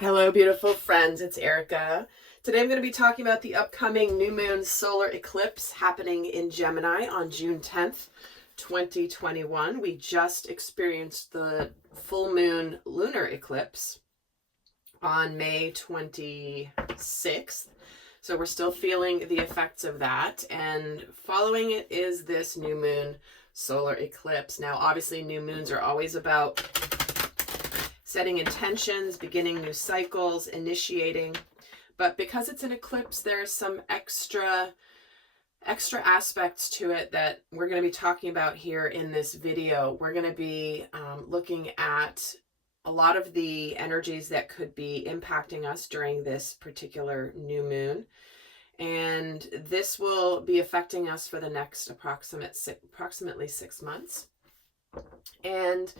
Hello, beautiful friends. It's Erica. Today I'm going to be talking about the upcoming new moon solar eclipse happening in Gemini on June 10th, 2021. We just experienced the full moon lunar eclipse on May 26th. So we're still feeling the effects of that. And following it is this new moon solar eclipse. Now, obviously, new moons are always about setting intentions, beginning new cycles, initiating. But because it's an eclipse, there's some extra aspects to it that we're going to be talking about here in this video. We're going to be looking at a lot of the energies that could be impacting us during this particular new moon. And this will be affecting us for the next approximately 6 months. And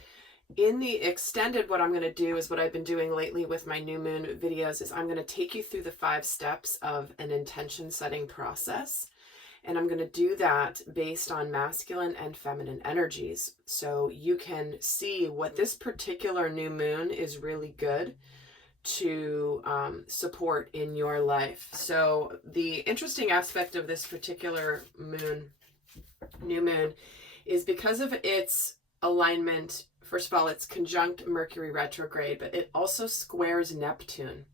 in the extended, what I'm going to do is what I've been doing lately with my new moon videos is I'm going to take you through the 5 steps of an intention setting process. And I'm going to do that based on masculine and feminine energies. So you can see what this particular new moon is really good to support in your life. So the interesting aspect of this particular new moon, is because of its alignment. First of all, it's conjunct Mercury retrograde, but it also squares Neptune.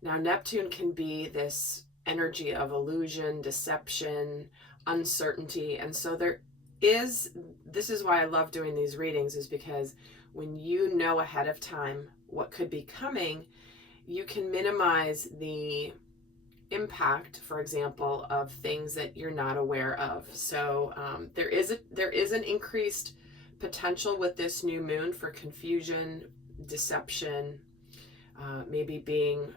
Now, Neptune can be this energy of illusion, deception, uncertainty. And so this is why I love doing these readings, is because when you know ahead of time what could be coming, you can minimize the impact, for example, of things that you're not aware of. So there is an increased potential with this new moon for confusion, deception, maybe being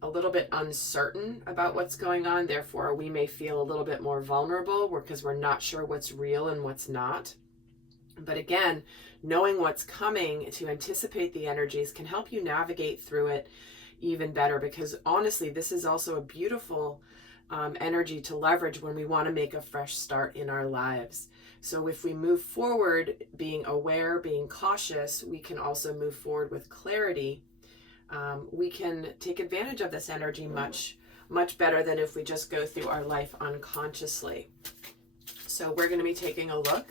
a little bit uncertain about what's going on. Therefore, we may feel a little bit more vulnerable because we're not sure what's real and what's not. But again, knowing what's coming to anticipate the energies can help you navigate through it even better, because honestly, this is also a beautiful energy to leverage when we want to make a fresh start in our lives. So if we move forward being aware, being cautious, we can also move forward with clarity. We can take advantage of this energy much better than if we just go through our life unconsciously. So we're going to be taking a look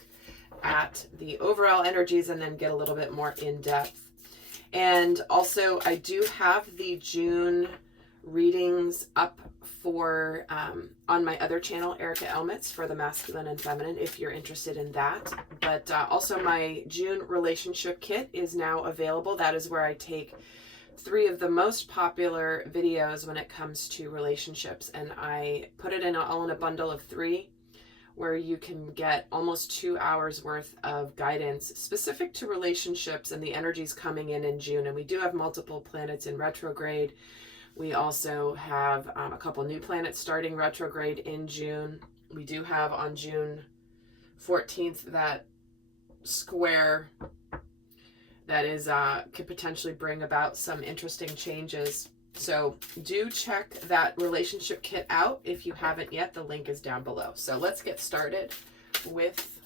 at the overall energies and then get a little bit more in depth. And also, I do have the June readings up for on my other channel, Erica Elmitz, for the masculine and feminine, if you're interested in that. But also my June relationship kit is now available. That is where I take 3 of the most popular videos when it comes to relationships, and I put it all in a bundle of 3, where you can get almost 2 hours worth of guidance specific to relationships and the energies coming in June. And we do have multiple planets in retrograde. We also have a couple new planets starting retrograde in June. We do have on June 14th that square that is could potentially bring about some interesting changes. So do check that relationship kit out if you haven't yet. The link is down below. So let's get started with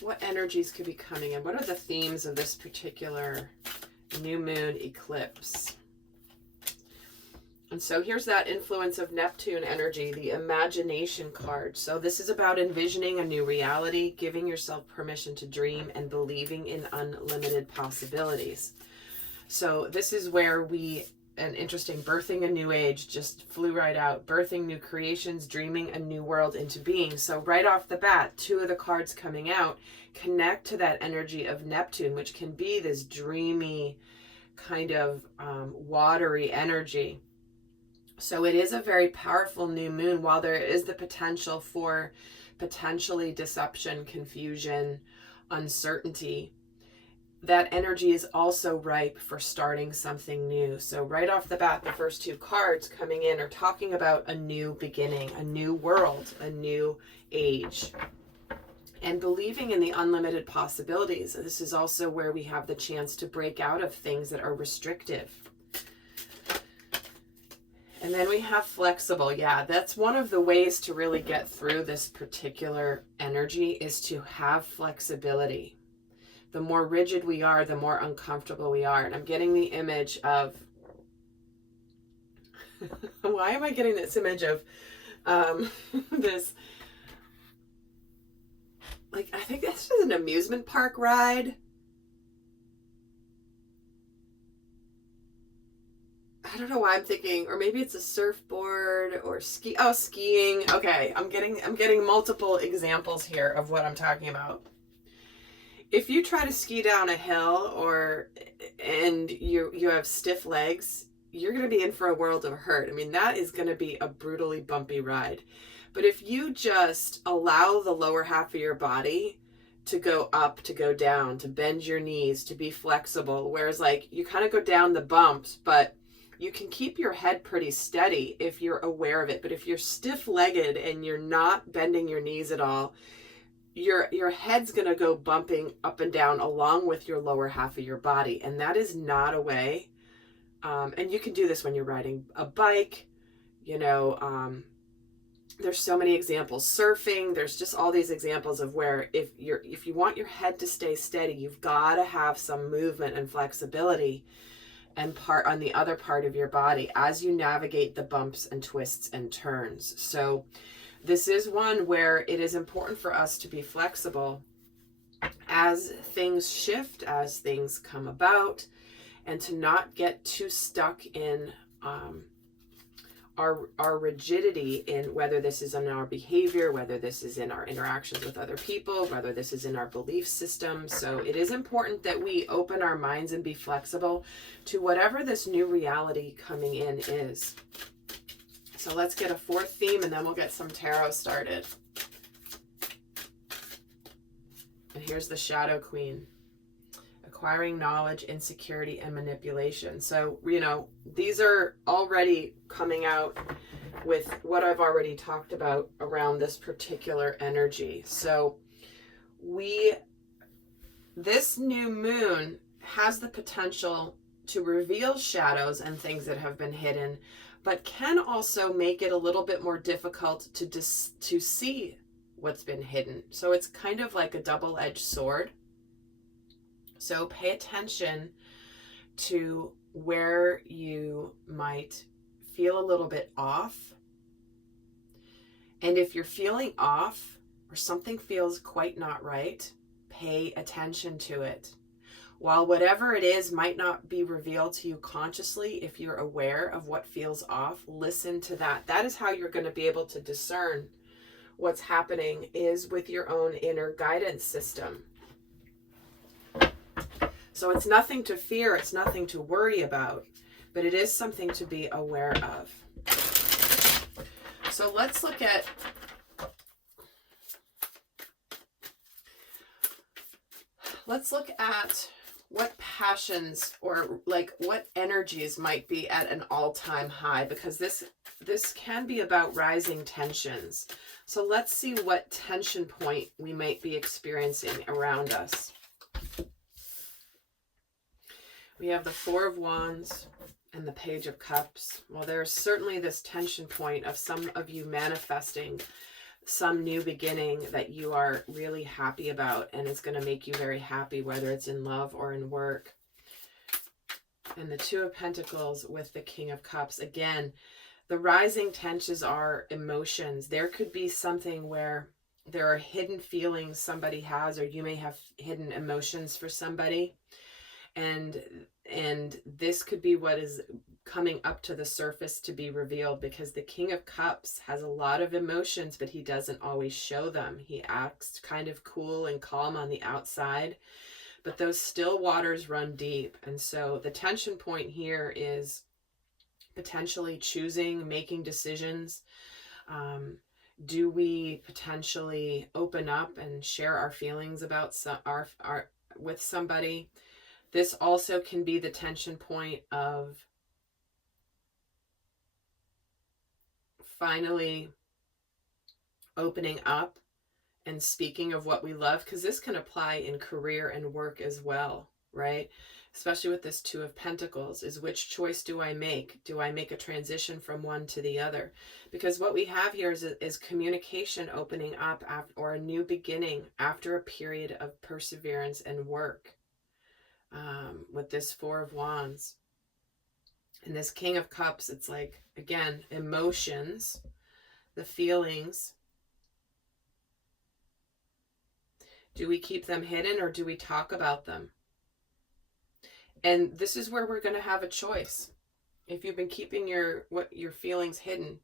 what energies could be coming in. What are the themes of this particular new moon eclipse? And so here's that influence of Neptune energy, the imagination card. So this is about envisioning a new reality, giving yourself permission to dream, and believing in unlimited possibilities. So this is where an interesting birthing a new age just flew right out. Birthing new creations, dreaming a new world into being. So right off the bat, 2 of the cards coming out connect to that energy of Neptune, which can be this dreamy kind of watery energy. So it is a very powerful new moon. While there is the potential for potentially deception, confusion, uncertainty, that energy is also ripe for starting something new. So right off the bat, the first 2 cards coming in are talking about a new beginning, a new world, a new age, and believing in the unlimited possibilities. This is also where we have the chance to break out of things that are restrictive. And then we have flexible. Yeah, that's one of the ways to really get through this particular energy, is to have flexibility. the more rigid we are, the more uncomfortable we are. And I'm getting the image of, why am I getting this image of this, like, I think this is an amusement park ride. I don't know why I'm thinking, or maybe it's a surfboard or skiing. Okay, I'm getting multiple examples here of what I'm talking about. If you try to ski down a hill and you have stiff legs, you're going to be in for a world of hurt. I mean, that is going to be a brutally bumpy ride. But if you just allow the lower half of your body to go up, to go down, to bend your knees, to be flexible, whereas like you kind of go down the bumps, but you can keep your head pretty steady if you're aware of it. But if you're stiff-legged and you're not bending your knees at all, your head's going to go bumping up and down along with your lower half of your body. And that is not a way. And you can do this when you're riding a bike, you know, there's so many examples. Surfing, there's just all these examples of where if you want your head to stay steady, you've got to have some movement and flexibility and part on the other part of your body as you navigate the bumps and twists and turns. So this is one where it is important for us to be flexible as things shift, as things come about, and to not get too stuck in our rigidity in whether this is in our behavior, whether this is in our interactions with other people, whether this is in our belief system. So it is important that we open our minds and be flexible to whatever this new reality coming in is. So let's get a fourth theme and then we'll get some tarot started. And here's the Shadow Queen. Acquiring knowledge, insecurity, and manipulation. So, you know, these are already coming out with what I've already talked about around this particular energy. So this new moon has the potential to reveal shadows and things that have been hidden, but can also make it a little bit more difficult to see what's been hidden. So it's kind of like a double-edged sword. So pay attention to where you might feel a little bit off. And if you're feeling off or something feels quite not right, pay attention to it. While whatever it is might not be revealed to you consciously, if you're aware of what feels off, listen to that. That is how you're going to be able to discern what's happening is with your own inner guidance system. So it's nothing to fear, it's nothing to worry about, but it is something to be aware of. So let's look at what passions or like what energies might be at an all-time high, because this can be about rising tensions. So let's see what tension point we might be experiencing around us. We have the Four of Wands and the Page of Cups. Well, there's certainly this tension point of some of you manifesting some new beginning that you are really happy about, and it's going to make you very happy, whether it's in love or in work. And the Two of Pentacles with the King of Cups. Again, the rising tensions are emotions. There could be something where there are hidden feelings somebody has, or you may have hidden emotions for somebody. And this could be what is coming up to the surface to be revealed, because the King of Cups has a lot of emotions, but he doesn't always show them. He acts kind of cool and calm on the outside, but those still waters run deep. And so the tension point here is potentially choosing, making decisions. Do we potentially open up and share our feelings about with somebody? This also can be the tension point of finally opening up and speaking of what we love, because this can apply in career and work as well, right? especially with this Two of Pentacles, is which choice do I make? Do I make a transition from one to the other? Because what we have here is communication opening up after, or a new beginning after a period of perseverance and work. With this Four of Wands. And this King of Cups, it's like, again, emotions, the feelings. Do we keep them hidden or do we talk about them? And this is where we're going to have a choice. If you've been keeping your feelings hidden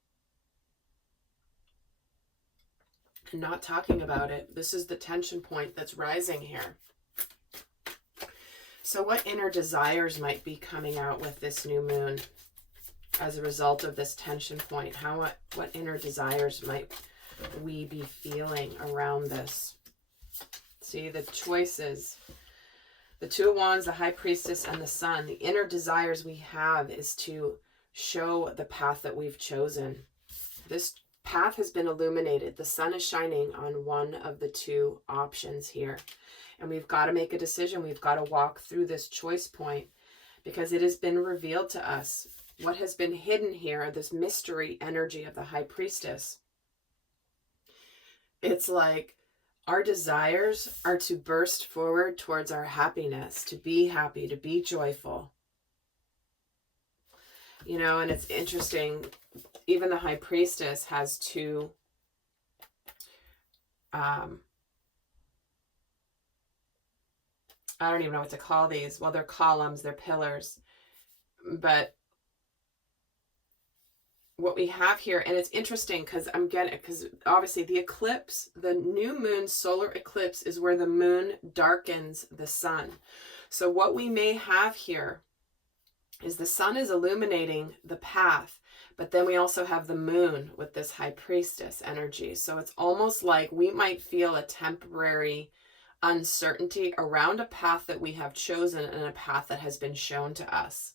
and not talking about it, this is the tension point that's rising here. So what inner desires might be coming out with this new moon as a result of this tension point? What inner desires might we be feeling around this? See, the choices, the Two of Wands, the High Priestess, and the Sun. The inner desires we have is to show the path that we've chosen. This path has been illuminated. The sun is shining on one of the two options here. And we've got to make a decision. We've got to walk through this choice point because it has been revealed to us. What has been hidden here, this mystery energy of the High Priestess. It's like our desires are to burst forward towards our happiness, to be happy, to be joyful. You know, and it's interesting, even the High Priestess has two I don't even know what to call these. Well, they're columns, they're pillars. But what we have here, and it's interesting because obviously the eclipse, the new moon solar eclipse is where the moon darkens the sun. So what we may have here is the sun is illuminating the path, but then we also have the moon with this High Priestess energy. So it's almost like we might feel a temporary uncertainty around a path that we have chosen and a path that has been shown to us.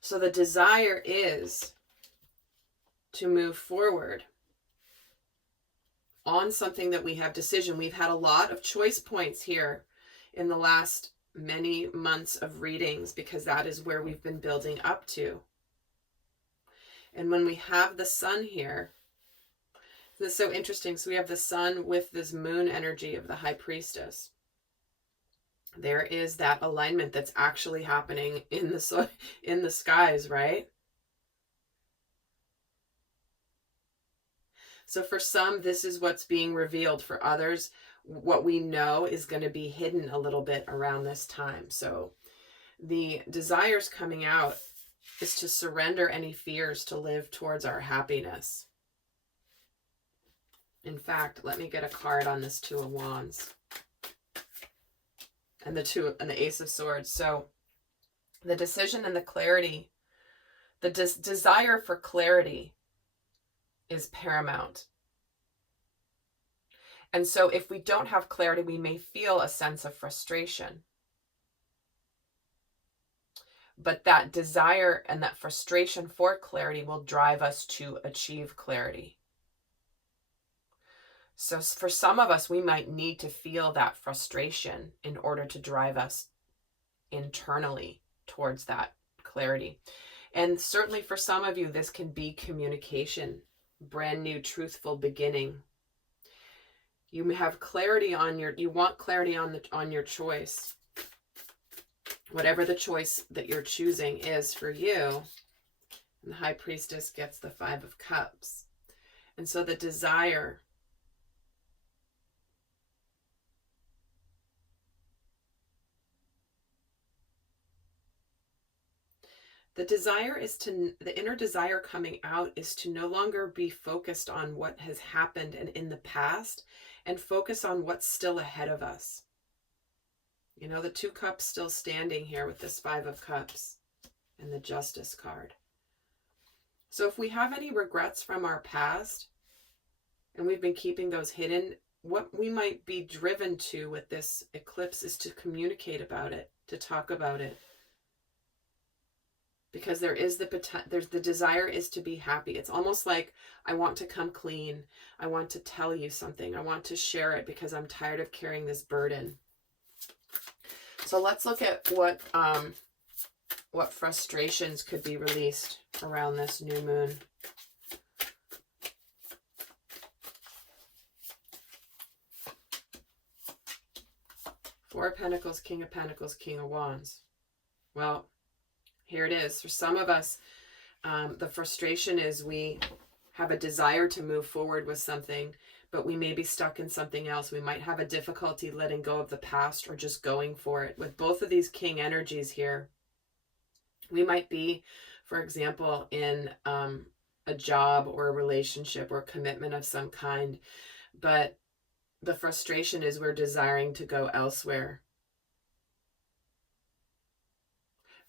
So the desire is to move forward on something that we have decision. We've had a lot of choice points here in the last many months of readings because that is where we've been building up to. And when we have the sun here, this is so interesting. So we have the sun with this moon energy of the High Priestess. There is that alignment that's actually happening in the skies, right? So for some, this is what's being revealed. For others, what we know is going to be hidden a little bit around this time. So the desires coming out is to surrender any fears to live towards our happiness. In fact, let me get a card on this Two of Wands and the Ace of Swords. So the decision and the clarity, the desire for clarity is paramount. And so if we don't have clarity, we may feel a sense of frustration. But that desire and that frustration for clarity will drive us to achieve clarity. So for some of us, we might need to feel that frustration in order to drive us internally towards that clarity. And certainly for some of you, this can be communication, brand new, truthful beginning. You have clarity you want clarity on your choice. Whatever the choice that you're choosing is for you. And the High Priestess gets the Five of Cups. And so the desire the inner desire coming out is to no longer be focused on what has happened and in the past and focus on what's still ahead of us. You know, the Two Cups still standing here with this Five of Cups and the Justice card. So if we have any regrets from our past and we've been keeping those hidden, what we might be driven to with this eclipse is to communicate about it, to talk about it. Because there's the desire is to be happy. It's almost like I want to come clean. I want to tell you something. I want to share it because I'm tired of carrying this burden. So let's look at what frustrations could be released around this new moon. Four of Pentacles, King of Pentacles, King of Wands. Well, here it is. For some of us, the frustration is we have a desire to move forward with something, but we may be stuck in something else. We might have a difficulty letting go of the past or just going for it. With both of these king energies here, we might be, for example, in a job or a relationship or commitment of some kind, but the frustration is we're desiring to go elsewhere.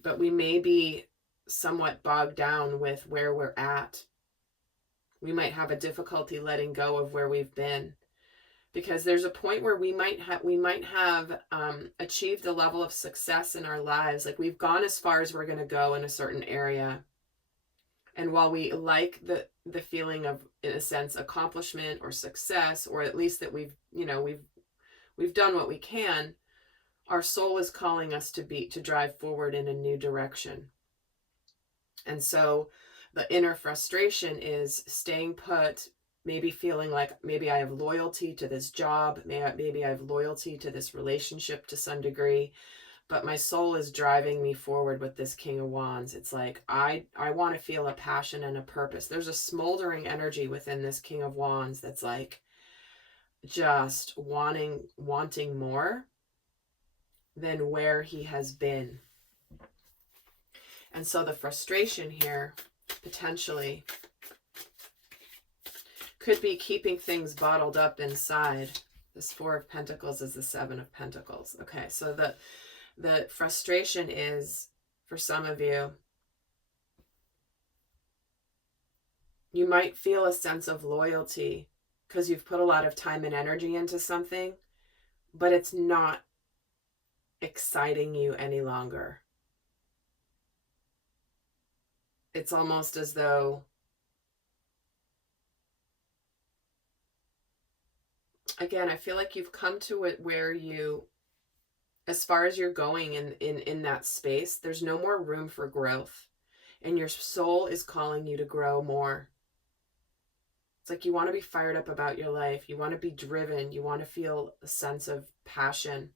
But we may be somewhat bogged down with where we're at. We might have a difficulty letting go of where we've been, because there's a point where we might have achieved a level of success in our lives. Like we've gone as far as we're going to go in a certain area. And while we like the feeling of, in a sense, accomplishment or success, or at least that we've done what we can, our soul is calling us to drive forward in a new direction. And so the inner frustration is staying put, maybe feeling like maybe I have loyalty to this job, maybe I have loyalty to this relationship to some degree, but my soul is driving me forward with this King of Wands. It's like, I want to feel a passion and a purpose. There's a smoldering energy within this King of Wands that's like just wanting more than where he has been. And so the frustration here potentially could be keeping things bottled up inside. This Four of Pentacles is the Seven of Pentacles. Okay, so the frustration is, for some of you, you might feel a sense of loyalty because you've put a lot of time and energy into something, but it's not exciting you any longer. It's almost as though, again, I feel like you've come to it where you, as far as you're going in that space, there's no more room for growth. And your soul is calling you to grow more. It's like you want to be fired up about your life. You want to be driven. You want to feel a sense of passion.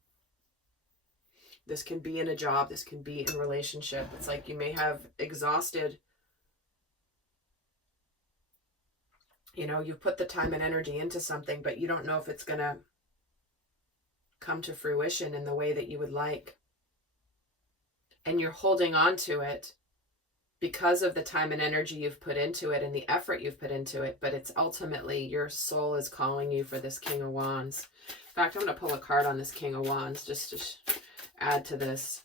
This can be in a job. This can be in a relationship. It's like you may have exhausted, you've put the time and energy into something, but you don't know if it's going to come to fruition in the way that you would like. And you're holding on to it because of the time and energy you've put into it and the effort you've put into it, but it's ultimately your soul is calling you for this King of Wands. In fact, I'm going to pull a card on this King of Wands just to add to this.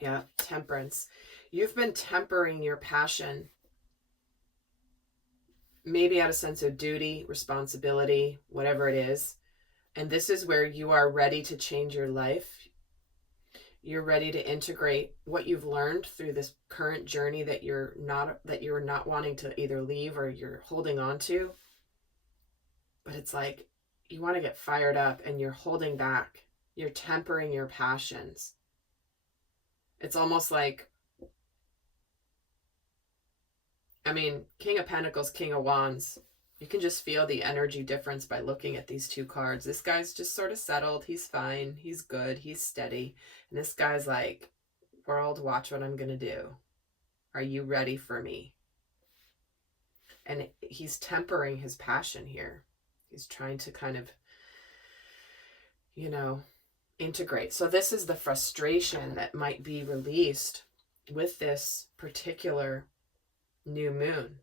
Yeah, Temperance. You've been tempering your passion, maybe out of sense of duty, responsibility, whatever it is. And this is where you are ready to change your life. You're ready to integrate what you've learned through this current journey that you're not wanting to either leave or you're holding on to. But it's like you want to get fired up and you're holding back. You're tempering your passions. It's almost like, King of Pentacles, King of Wands. You can just feel the energy difference by looking at these two cards. This guy's just sort of settled. He's fine. He's good. He's steady. And this guy's like, world, watch what I'm going to do. Are you ready for me? And he's tempering his passion here. He's trying to kind of, integrate. So this is the frustration that might be released with this particular new moon.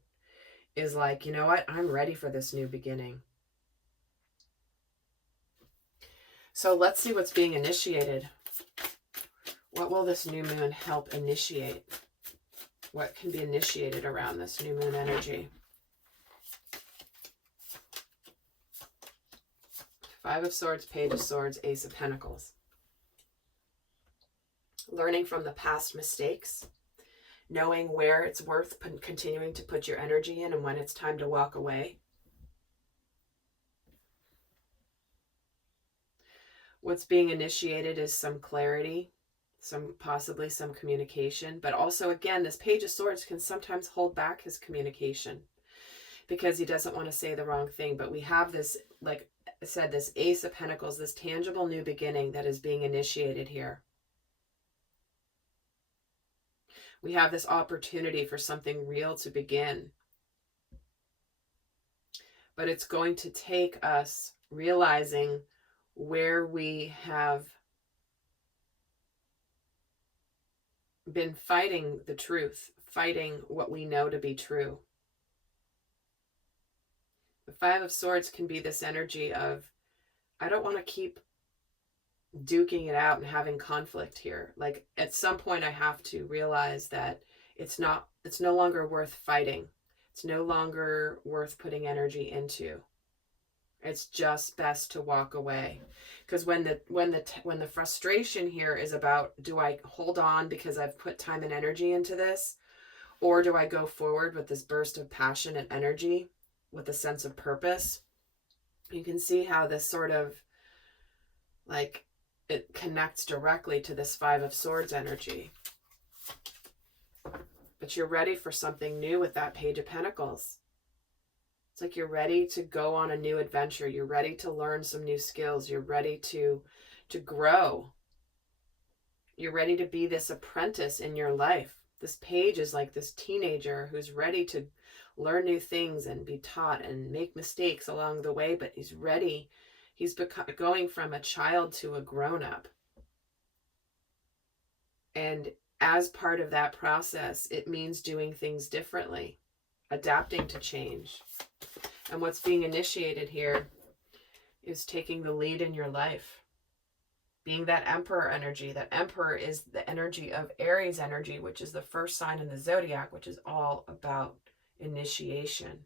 Is like, you know what? I'm ready for this new beginning. So let's see what's being initiated. What will this new moon help initiate? What can be initiated around this new moon energy? Five of Swords, Page of Swords, Ace of Pentacles. Learning from the past mistakes. Knowing where it's worth continuing to put your energy in and when it's time to walk away. What's being initiated is some clarity, possibly some communication, but also, again, this Page of Swords can sometimes hold back his communication because he doesn't want to say the wrong thing. But we have this, like I said, this Ace of Pentacles, this tangible new beginning that is being initiated here. We have this opportunity for something real to begin. But it's going to take us realizing where we have been fighting the truth, fighting what we know to be true. The Five of Swords can be this energy of, I don't want to keep duking it out and having conflict here. Like, at some point I have to realize that it's no longer worth fighting. It's no longer worth putting energy into. It's just best to walk away. Because when the frustration here is about, do I hold on because I've put time and energy into this, or do I go forward with this burst of passion and energy with a sense of purpose? You can see how this sort of, like, it connects directly to this Five of Swords energy. But you're ready for something new with that Page of Pentacles. It's like you're ready to go on a new adventure. You're ready to learn some new skills. You're ready to grow. You're ready to be this apprentice in your life. This page is like this teenager who's ready to learn new things and be taught and make mistakes along the way, but he's ready. He's going from a child to a grown-up. And as part of that process, it means doing things differently, adapting to change. And what's being initiated here is taking the lead in your life. Being that Emperor energy. That Emperor is the energy of Aries energy, which is the first sign in the zodiac, which is all about initiation.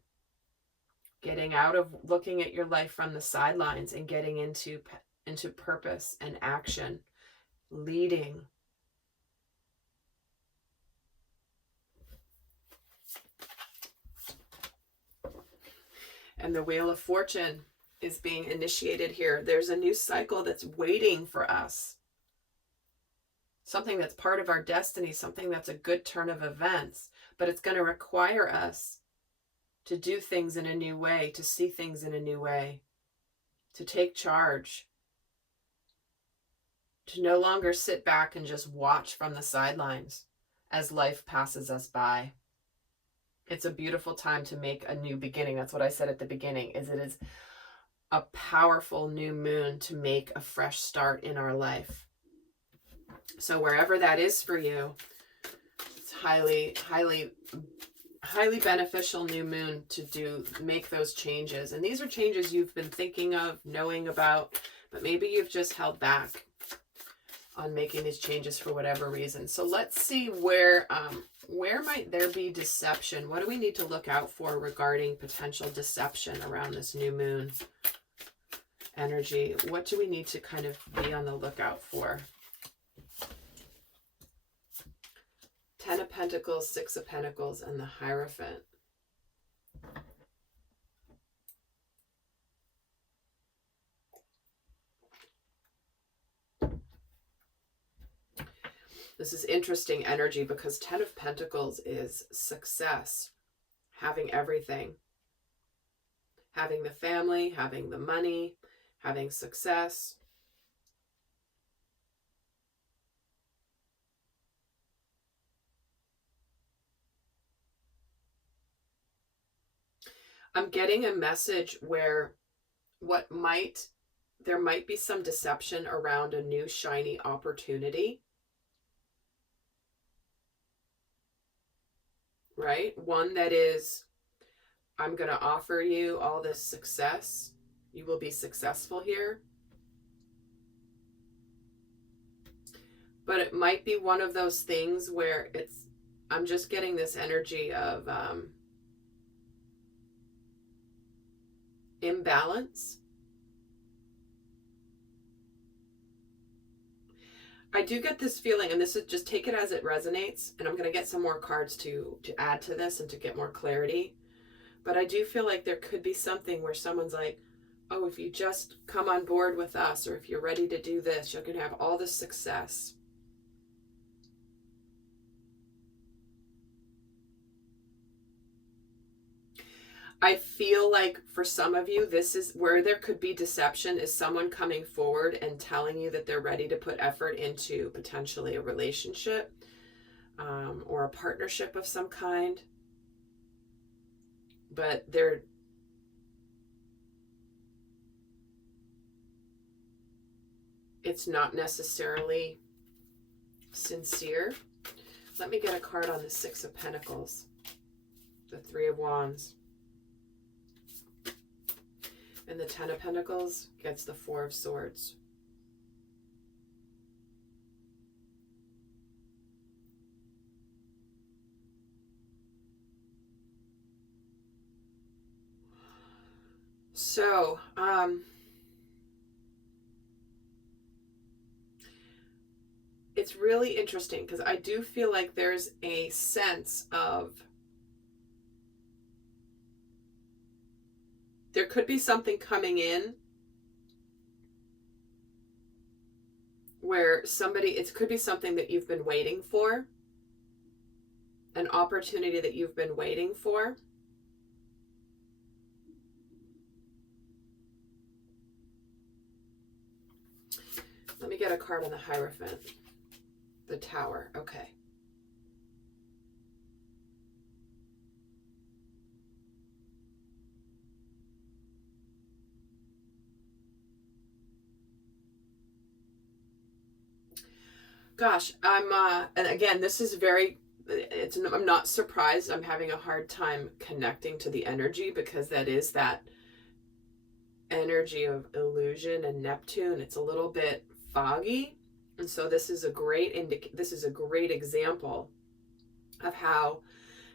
Getting out of looking at your life from the sidelines and getting into purpose and action. Leading. And the Wheel of Fortune is being initiated here. There's a new cycle that's waiting for us. Something that's part of our destiny, something that's a good turn of events, but it's going to require us to do things in a new way, to see things in a new way, to take charge, to no longer sit back and just watch from the sidelines as life passes us by. It's a beautiful time to make a new beginning. That's what I said at the beginning, is it is a powerful new moon to make a fresh start in our life. So wherever that is for you, it's highly, highly, highly beneficial new moon to make those changes. And these are changes you've been thinking of, knowing about, but maybe you've just held back on making these changes for whatever reason. So let's see where might there be deception? What do we need to look out for regarding potential deception around this new moon energy? What do we need to kind of be on the lookout for? Ten of Pentacles, Six of Pentacles, and the Hierophant. This is interesting energy because Ten of Pentacles is success, having everything. Having the family, having the money, having success. I'm getting a message where there might be some deception around a new shiny opportunity. Right? One that is, I'm going to offer you all this success. You will be successful here. But it might be one of those things where I'm just getting this energy of imbalance. I do get this feeling, and this is just take it as it resonates, and I'm going to get some more cards to add to this and to get more clarity. But I do feel like there could be something where someone's like, oh, if you just come on board with us, or if you're ready to do this, you're going to have all this success. I feel like for some of you, this is where there could be deception, is someone coming forward and telling you that they're ready to put effort into potentially a relationship or a partnership of some kind. But it's not necessarily sincere. Let me get a card on the Six of Pentacles, the Three of Wands. And the Ten of Pentacles gets the Four of Swords. So, it's really interesting because I do feel like there's a sense of, there could be something coming in where somebody, it could be something that you've been waiting for, an opportunity that you've been waiting for. Let me get a card on the Hierophant. The Tower. Okay. Gosh, and again, this is very, I'm not surprised. I'm having a hard time connecting to the energy because that is that energy of illusion and Neptune. It's a little bit foggy. And so this is a great example of how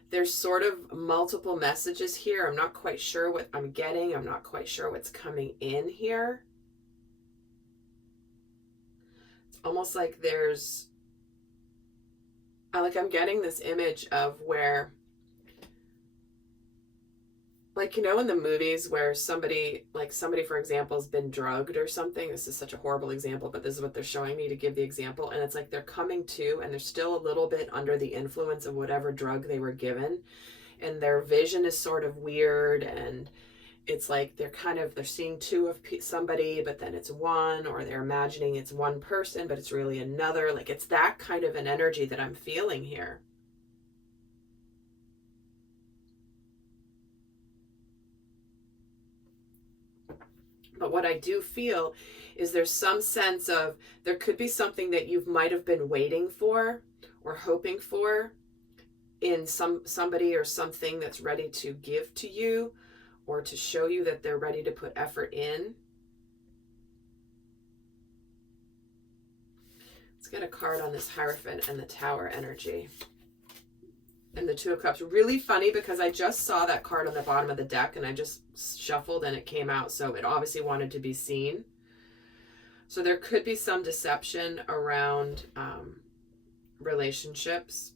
there's sort of multiple messages here. I'm not quite sure what I'm getting. I'm not quite sure what's coming in here. It's almost like there's, like I'm getting this image of where, like, you know, in the movies where somebody, for example, has been drugged or something. This is such a horrible example, but this is what they're showing me to give the example. And it's like they're coming to, and they're still a little bit under the influence of whatever drug they were given. And their vision is sort of weird. And it's like they're seeing two of somebody, but then it's one, or they're imagining it's one person, but it's really another. Like, it's that kind of an energy that I'm feeling here. But what I do feel is there's some sense of, there could be something that you might have been waiting for or hoping for in somebody or something that's ready to give to you or to show you that they're ready to put effort in. Let's get a card on this Hierophant and the Tower energy. And the Two of Cups. Really funny because I just saw that card on the bottom of the deck and I just shuffled and it came out. So it obviously wanted to be seen. So there could be some deception around relationships.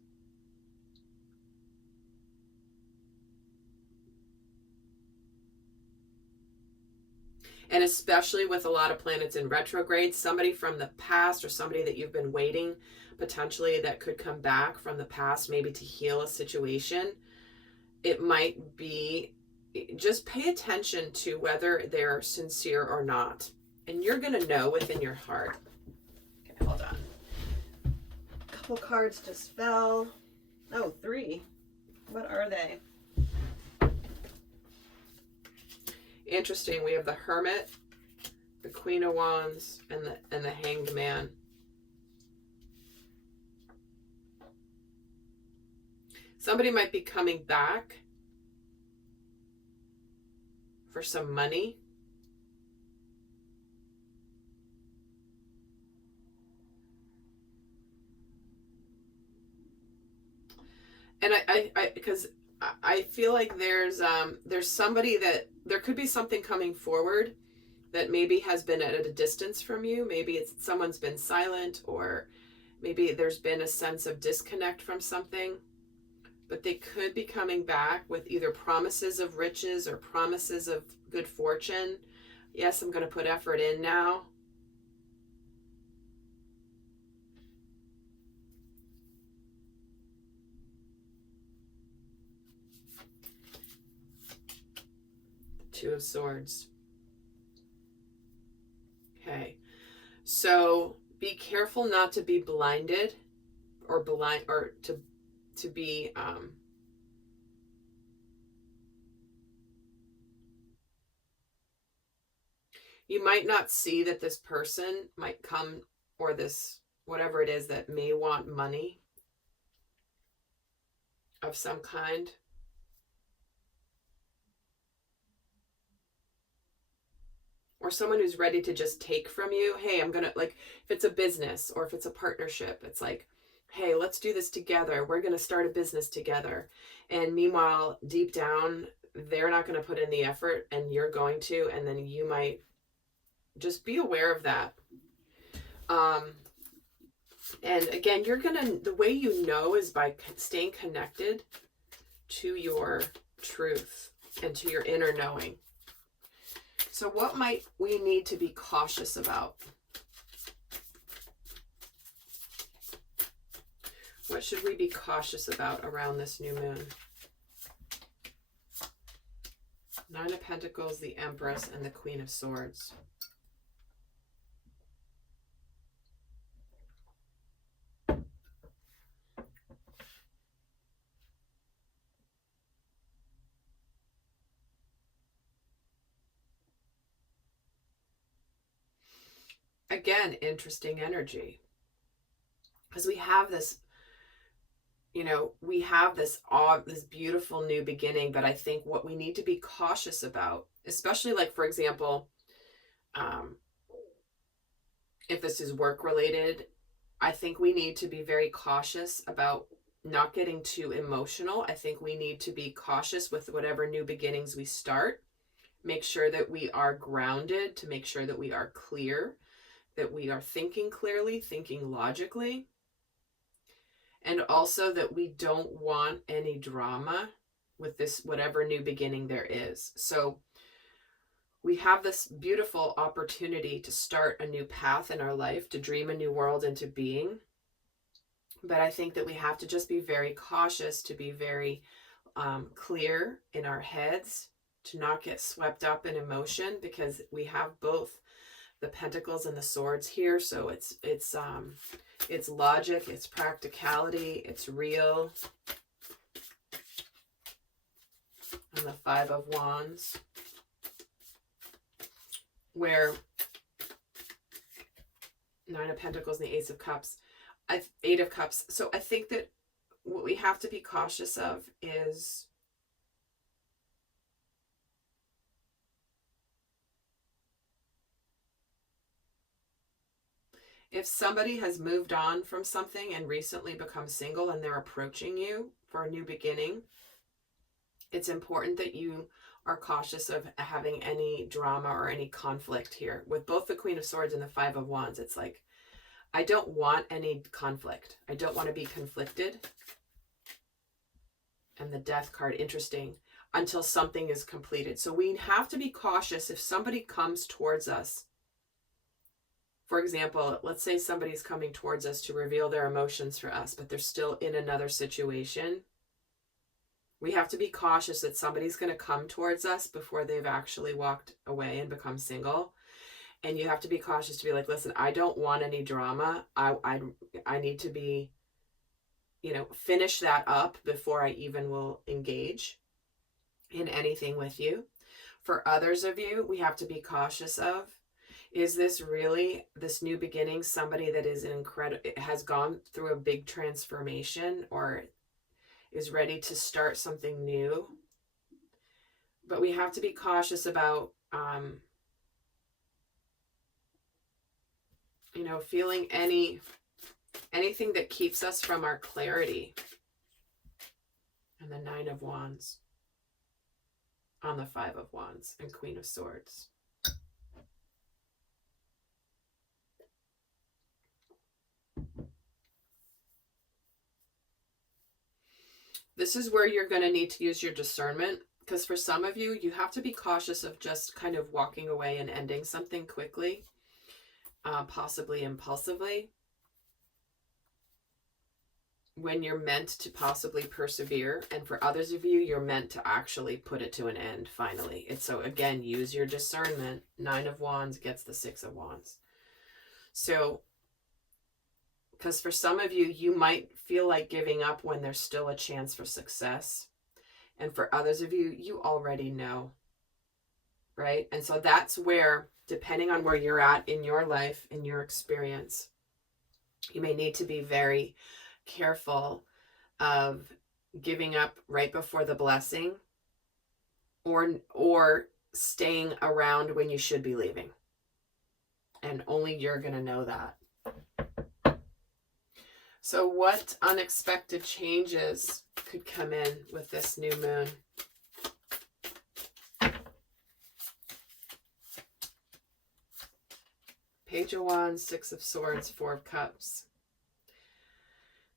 And especially with a lot of planets in retrograde, somebody from the past or somebody that you've been waiting potentially that could come back from the past, maybe to heal a situation. It might be, just pay attention to whether they're sincere or not. And you're going to know within your heart. Okay, hold on. A couple cards just fell. Oh, 3. What are they? Interesting. We have the Hermit, the Queen of Wands, and the Hanged Man. Somebody might be coming back for some money. And because I feel like there's somebody that, there could be something coming forward that maybe has been at a distance from you. Maybe it's someone's been silent, or maybe there's been a sense of disconnect from something. But they could be coming back with either promises of riches or promises of good fortune. Yes, I'm going to put effort in now. Two of Swords. Okay. So be careful not to be blinded or to be you might not see that this person might come, or this whatever it is that may want money of some kind. Or someone who's ready to just take from you. Hey, I'm gonna, like, if it's a business or if it's a partnership, it's like, hey, let's do this together. We're gonna start a business together. And meanwhile, deep down, they're not gonna put in the effort and you're going to, and then you might just be aware of that. And again, the way you know is by staying connected to your truth and to your inner knowing. So what might we need to be cautious about? What should we be cautious about around this new moon? Nine of Pentacles, the Empress, and the Queen of Swords. Again, interesting energy. Because we have this, we have this beautiful new beginning, but I think what we need to be cautious about, especially like, for example, if this is work related, I think we need to be very cautious about not getting too emotional. I think we need to be cautious with whatever new beginnings we start. Make sure that we are grounded, to make sure that we are clear, that we are thinking clearly, thinking logically, and also that we don't want any drama with this, whatever new beginning there is. So we have this beautiful opportunity to start a new path in our life, to dream a new world into being. But I think that we have to just be very cautious, to be very clear in our heads, to not get swept up in emotion, because we have both the Pentacles and the Swords here. So it's logic, it's practicality, it's real. And the Five of Wands, where Nine of Pentacles and the Ace of Cups, Eight of Cups. So I think that what we have to be cautious of is if somebody has moved on from something and recently become single and they're approaching you for a new beginning, it's important that you are cautious of having any drama or any conflict here. With both the Queen of Swords and the Five of Wands, it's like, I don't want any conflict. I don't want to be conflicted. And the Death card, interesting, until something is completed. So we have to be cautious if somebody comes towards us. For example, let's say somebody's coming towards us to reveal their emotions for us, but they're still in another situation. We have to be cautious that somebody's going to come towards us before they've actually walked away and become single. And you have to be cautious to be like, listen, I don't want any drama. I need to be, finish that up before I even will engage in anything with you. For others of you, we have to be cautious of, is this really, this new beginning, somebody that is has gone through a big transformation or is ready to start something new? But we have to be cautious about, feeling anything that keeps us from our clarity. And the Nine of Wands on the Five of Wands and Queen of Swords. This is where you're going to need to use your discernment, Because for some of you, you have to be cautious of just kind of walking away and ending something quickly, possibly impulsively, when you're meant to possibly persevere. And for others of you, you're meant to actually put it to an end finally. And so again, use your discernment. 9 of Wands gets the 6 of Wands. So, because for some of you, you might feel like giving up when there's still a chance for success. And for others of you, you already know, right? And so that's where, depending on where you're at in your life, in your experience, you may need to be very careful of giving up right before the blessing, or staying around when you should be leaving. And only you're going to know that. So what unexpected changes could come in with this new moon? Page of Wands, 6 of Swords, 4 of Cups.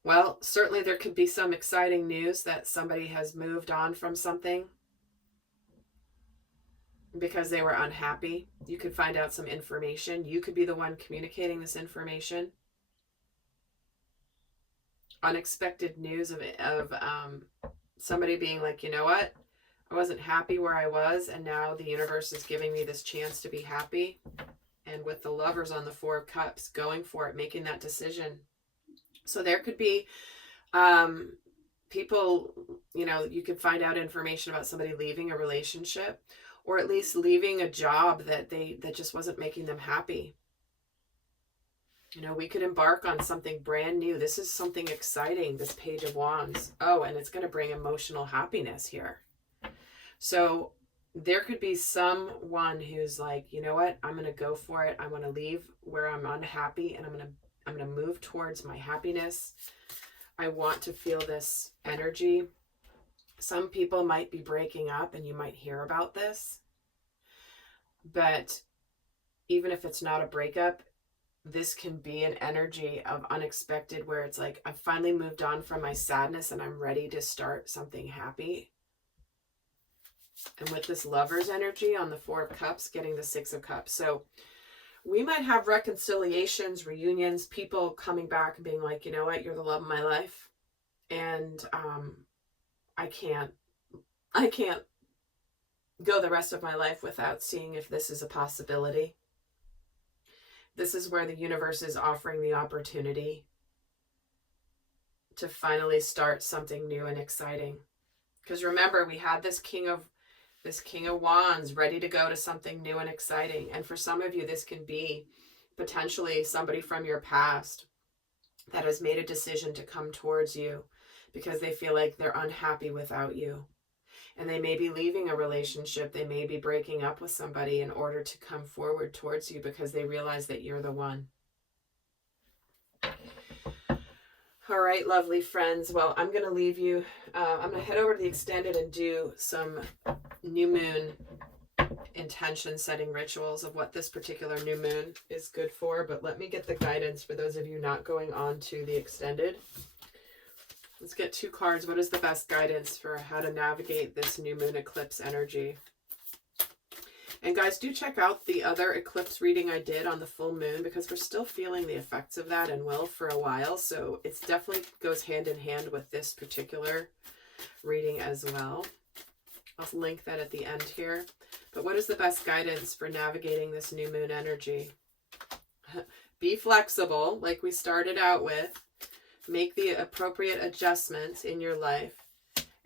Well, certainly there could be some exciting news that somebody has moved on from something because they were unhappy. You could find out some information. You could be the one communicating this information. Unexpected news of somebody being like, you know what? I wasn't happy where I was, and now the universe is giving me this chance to be happy. And with the Lovers on the 4 of Cups, going for it, making that decision. So there could be people, you know, you could find out information about somebody leaving a relationship, or at least leaving a job that just wasn't making them happy. You know, we could embark on something brand new. This is something exciting, this Page of Wands. Oh, and it's going to bring emotional happiness here. So there could be someone who's like, you know what, I'm going to go for it. I want to leave where I'm unhappy, and I'm going to move towards my happiness. I want to feel this energy. Some people might be breaking up, and you might hear about this. But even if it's not a breakup, this can be an energy of unexpected, where it's like, I've finally moved on from my sadness and I'm ready to start something happy. And with this Lover's energy on the 4 of Cups, getting the 6 of Cups. So we might have reconciliations, reunions, people coming back and being like, you know what, you're the love of my life. And I can't go the rest of my life without seeing if this is a possibility. This is where the universe is offering the opportunity to finally start something new and exciting. Because remember, we had this King of Wands ready to go to something new and exciting. And for some of you, this can be potentially somebody from your past that has made a decision to come towards you because they feel like they're unhappy without you. And they may be leaving a relationship. They may be breaking up with somebody in order to come forward towards you because they realize that you're the one. All right, lovely friends. Well, I'm going to leave you. I'm going to head over to the extended and do some new moon intention setting rituals of what this particular new moon is good for. But let me get the guidance for those of you not going on to the extended. Let's get 2 cards. What is the best guidance for how to navigate this new moon eclipse energy? And guys, do check out the other eclipse reading I did on the full moon, because we're still feeling the effects of that and will for a while. So it definitely goes hand in hand with this particular reading as well. I'll link that at the end here. But what is the best guidance for navigating this new moon energy? Be flexible, like we started out with. Make the appropriate adjustments in your life,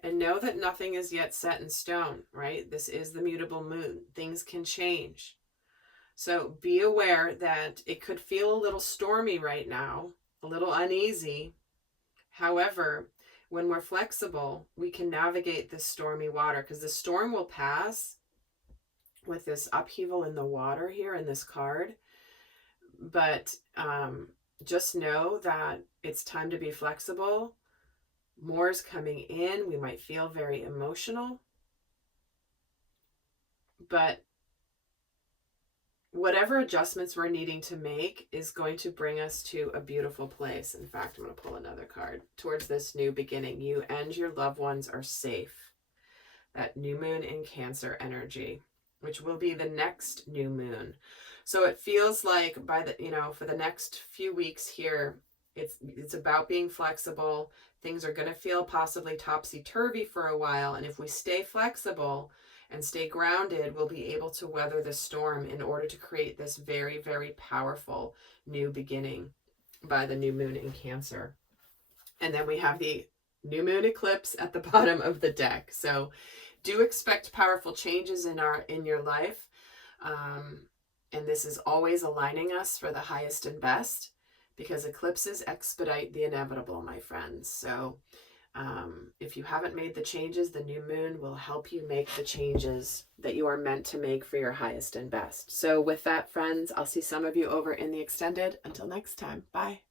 and know that nothing is yet set in stone, right? This is the mutable moon. Things can change. So be aware that it could feel a little stormy right now, a little uneasy. However, when we're flexible, we can navigate this stormy water, because the storm will pass with this upheaval in the water here in this card. But just know that it's time to be flexible. More is coming in. We might feel very emotional. But whatever adjustments we're needing to make is going to bring us to a beautiful place. In fact, I'm going to pull another card. Towards this new beginning, you and your loved ones are safe. that new moon in Cancer energy, which will be the next new moon. So it feels like for the next few weeks here, it's about being flexible. Things are going to feel possibly topsy-turvy for a while. And if we stay flexible and stay grounded, we'll be able to weather the storm in order to create this very, very powerful new beginning by the new moon in Cancer. And then we have the new moon eclipse at the bottom of the deck. So do expect powerful changes in your life. And this is always aligning us for the highest and best, because eclipses expedite the inevitable, my friends. So if you haven't made the changes, the new moon will help you make the changes that you are meant to make for your highest and best. So with that, friends, I'll see some of you over in the extended. Until next time, bye.